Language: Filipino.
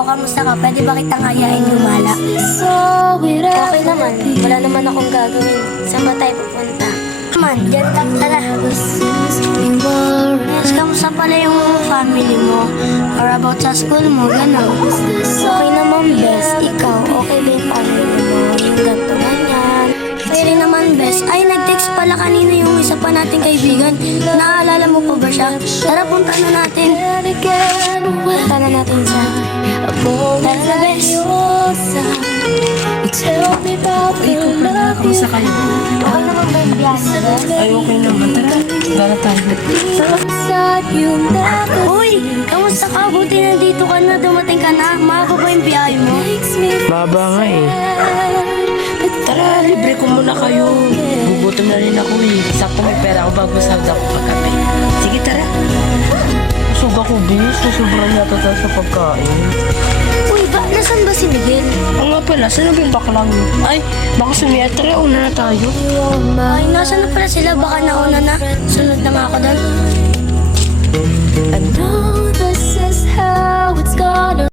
ikaw, kamusta ka? Pwede ba kitang ayain gumala? Okay naman, wala naman akong gagawin. Saan ba tayo pupunta? Man, dyan lang tara. Yes, kamusta pala yung family mo? Or about sa school mo, gano'n? Okay naman, best. Ikaw, okay ba yung family mo? Yung ganito, ganyan. Okay rin naman, best. Ay, nag-text pala kanina yung isa pa nating kaibigan. Naaalala mo pa ba siya? Tara, punta na natin. Punta na natin sa... Tara na, best. Kamusta kayo? Okay naman ba yung biyahe, best? Ay, okay naman. Tara, tara tayo. Uy, kamusta ka? Buti nandito ka na, dumating ka na. Mahaba ba yung biyahe mo? Baba nga eh. Tara, libre ko muna kayo. Gugutom na rin ako eh. Sakto may pera ako bago sahod ako pagkape. Sige, tara. Busog ako, bis. Sobrang yata tayo sa pagkain. Uy, nasan ba si Miguel? Oo nga pala, saan na ba yung baklang yun? Ay, baka sumiya. Tara, una na tayo. Ay, nasan na pala sila? Baka nauna na. Sunod na nga ako doon. I know this is how it's gonna